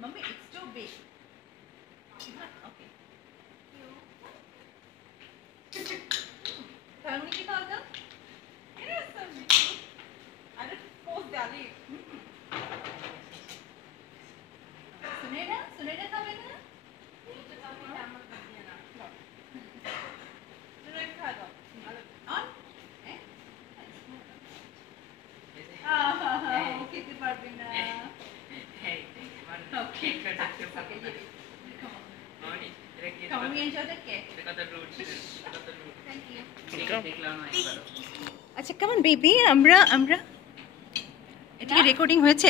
Mommy, it's too big. Okay. Family की था क्या? Yes, family. I just post डाली. सुनेगा था मैंने? कितनी बार बिना আচ্ছা কেমন বেবি আমরা এটা রেকর্ডিং হয়েছে